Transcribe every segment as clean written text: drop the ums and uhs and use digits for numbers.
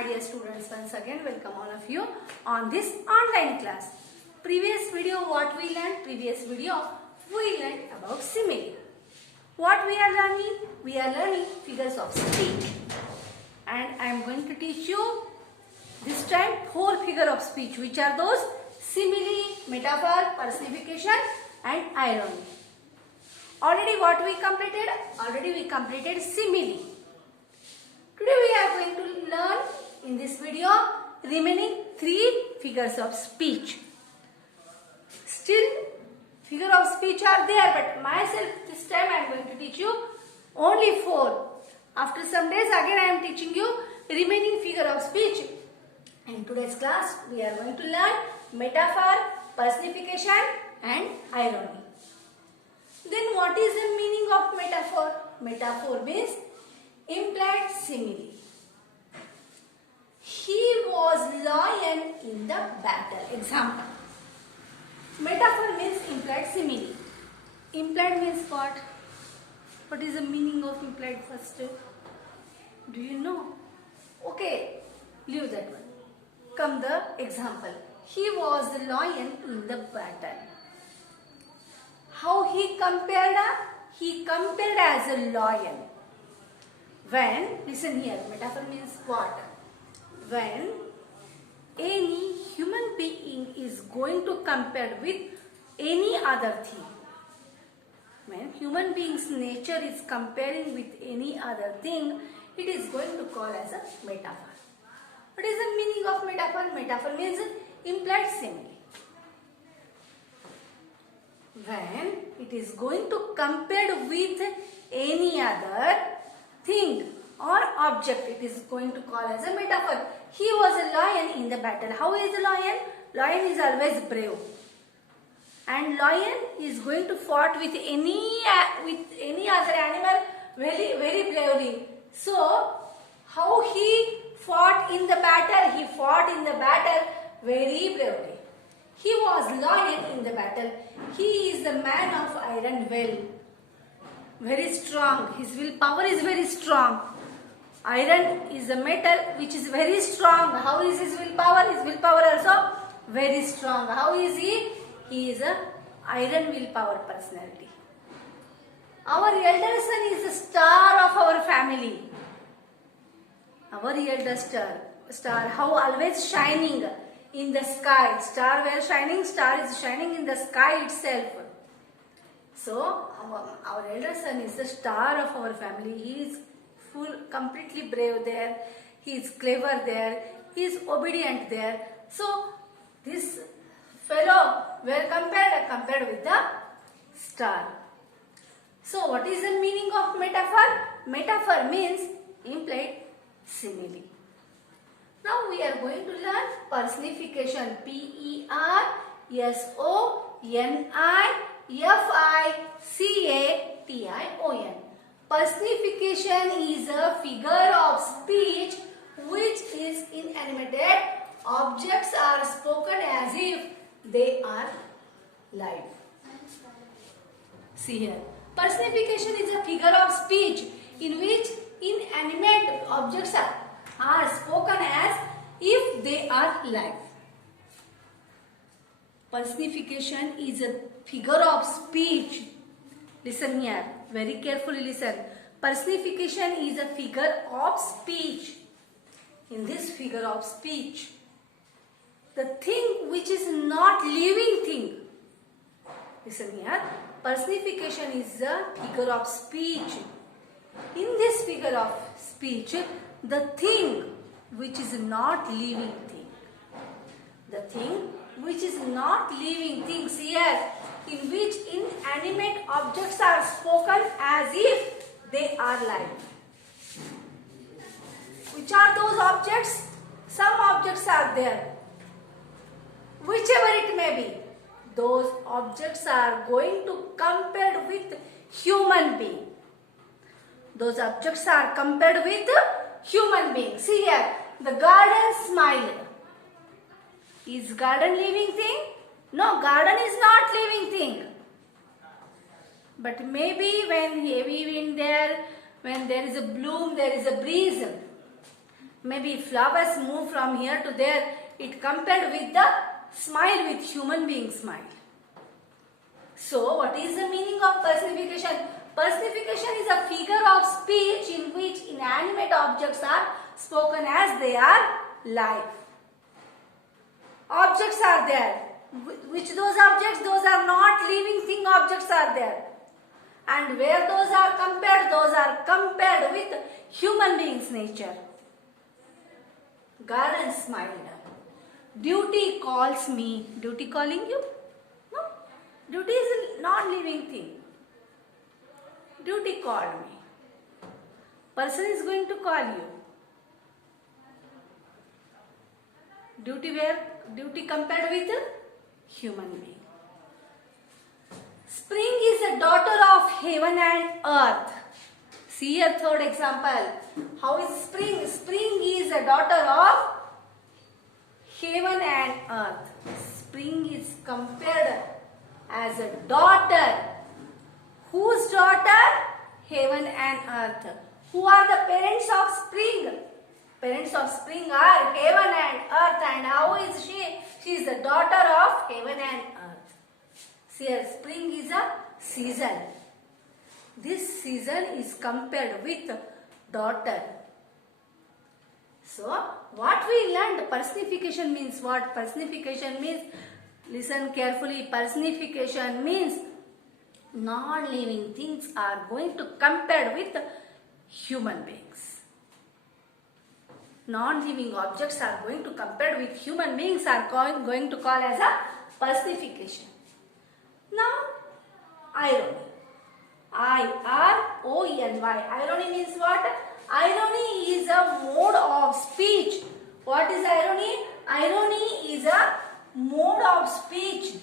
my dear students, once again welcome all of you on this online class. Previous video what we learned? Previous video we learned about simile. What we are learning? We are learning figures of speech. And I am going to teach you this time 4 figures of speech. Which are those? Simile, metaphor, personification and irony. Already what we completed? Already we completed simile. Today we are going to learn in this video remaining 3 figures of speech. Still figure of speech are there, but myself this time I am going to teach you only 4. After some days again I am teaching you remaining figure of speech. In today's class we are going to learn metaphor, personification and irony. Then what is the meaning of metaphor? Metaphor means implied simile. He was lion in the battle. Example. Metaphor means implied simile. Implied means what? What is the meaning of implied first? Do you know? Okay, leave that one. Come the example. He was the lion in the battle. How he compared? He compared as a lion. When, listen here, metaphor means what? When any human being is going to compare with any other thing. When human being's nature is comparing with any other thing, it is going to call as a metaphor. What is the meaning of metaphor? Metaphor means implied simile. When it is going to compare with any other thing or object, it is going to call as a metaphor. He was a lion in the battle. How is a lion? Lion is always brave. And lion is going to fight with any other animal very, very bravely. So, how he fought in the battle? He fought in the battle very bravely. He was lion in the battle. He is the man of iron will. Very strong. His willpower is very strong. Iron is a metal which is very strong. How is his willpower? His willpower also very strong. How is he? He is a iron willpower personality. Our elder son is the star of our family. Our elder star, how always shining in the sky. Star where shining? Star is shining in the sky itself. So, our elder son is the star of our family. He is completely brave there. He is clever there. He is obedient there. So, this fellow were compared with the star. So, what is the meaning of metaphor? Metaphor means implied simile. Now, we are going to learn personification. Personification. Personification is a figure of speech which is inanimate. Objects are spoken as if they are live. See here. Personification is a figure of speech in which inanimate objects are spoken as if they are live. Personification is a figure of speech. Listen here, very carefully listen. Personification is a figure of speech. In this figure of speech, the thing which is not living thing. Listen here, personification is a figure of speech. In this figure of speech, the thing which is not living thing. The thing which is not living things here, in which inanimate objects are spoken as if they are live. Which are those objects? Some objects are there. Whichever it may be, those objects are going to compare with human being. Those objects are compared with human being. See here, the garden smiled. Is garden living thing? No, garden is not living thing. But maybe when heavy wind there, when there is a bloom, there is a breeze. Maybe flowers move from here to there. It compared with the smile, with human being smile. So what is the meaning of personification? Personification is a figure of speech in which inanimate objects are spoken as they are live. Objects are there. Which those objects? Those are not living thing objects are there. And where those are compared with human beings' nature. Garden smiled. Duty calls me. Duty calling you? No. Duty is a non-living thing. Duty called me. Person is going to call you. Duty where? Duty compared with human being. Spring is a daughter of heaven and earth. See here third example. How is spring? Spring is a daughter of heaven and earth. Spring is compared as a daughter. Whose daughter? Heaven and earth. Who are the parents of spring? Parents of spring are heaven and earth. And how is she? She is the daughter of heaven and earth. See here, spring is a season. This season is compared with daughter. So, what we learned, personification means what? Personification means, listen carefully, personification means non-living things are going to compare with human beings. Non-living objects are going to compare with human beings are going to call as a personification. Now, irony. I-R-O-N-Y. Irony means what? Irony is a mode of speech. What is irony? Irony is a mode of speech.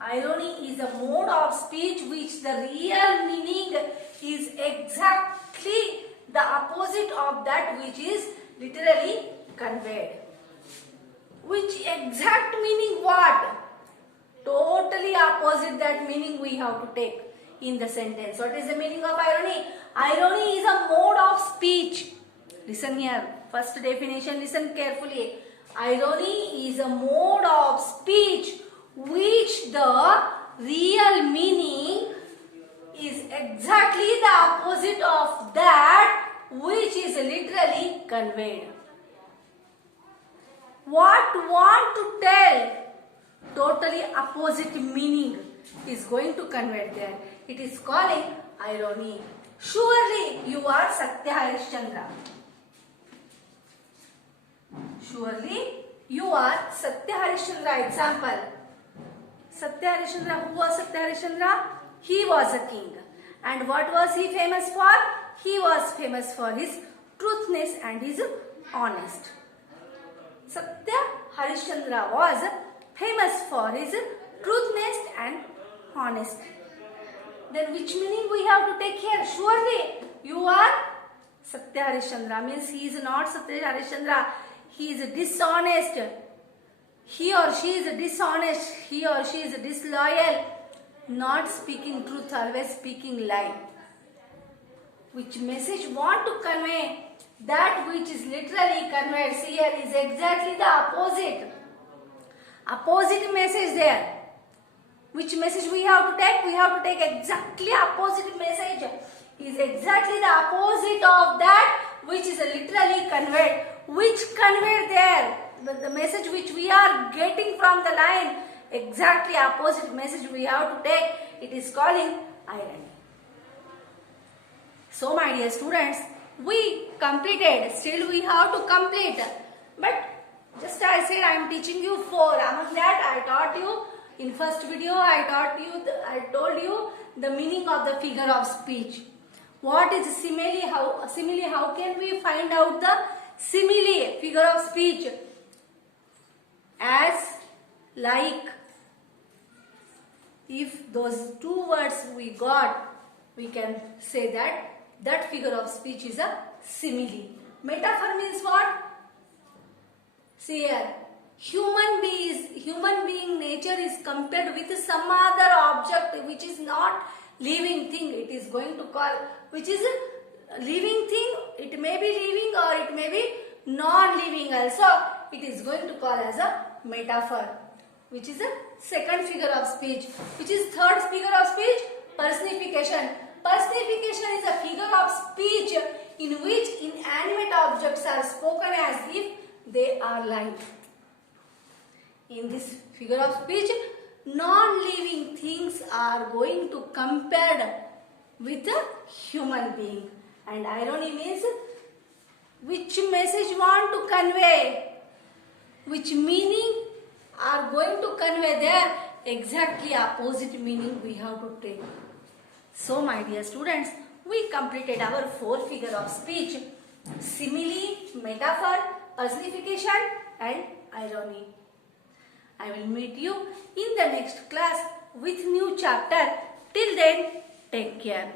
Irony is a mode of speech which the real meaning is exactly the opposite of that which is literally conveyed. Which exact meaning what? Totally opposite that meaning we have to take in the sentence. What is the meaning of irony? Irony is a mode of speech. Listen here. First definition, listen carefully. Irony is a mode of speech which the real meaning is exactly the opposite of that which is literally conveyed. What want to tell? Totally opposite meaning is going to convey there. It is calling irony. Surely you are Satya Harishchandra. Surely you are Satya Harishchandra. Example. Satya Harishchandra. Who was Satya Harishchandra? He was a king. And what was he famous for? He was famous for his truthness and his honesty. Satya Harishchandra was famous for his truthness and honesty. Then which meaning we have to take here? Surely you are Satya Harishchandra. Means he is not Satya Harishchandra. He is dishonest. He or she is dishonest. He or she is disloyal. Not speaking truth, always speaking lie. Which message want to convey? That which is literally conveyed here is exactly the opposite. Opposite message there. Which message we have to take? We have to take exactly opposite message. Is exactly the opposite of that which is literally conveyed. Which conveyed there? The message which we are getting from the line, exactly opposite message we have to take. It is calling irony. So my dear students, we completed. Still we have to complete. But just I said I am teaching you 4. Among that I taught you in first video I told you the meaning of the figure of speech. What is simile? How can we find out the simile, figure of speech? As, like, if those 2 words we got, we can say that figure of speech is a simile. Metaphor means what? See here, human being nature is compared with some other object which is not living thing. It is going to call, which is a living thing. It may be living or it may be non-living also, it is going to call as a metaphor, which is a second figure of speech. Which is third figure of speech? Personification. Personification is a figure of speech in which inanimate objects are spoken as if they are live. In this figure of speech, non-living things are going to compared with a human being. And irony means which message want to convey, which meaning are going to convey there, exactly opposite meaning we have to take. So my dear students, we completed our 4 figure of speech: simile, metaphor, personification and irony. I will meet you in the next class with new chapter. Till then, take care.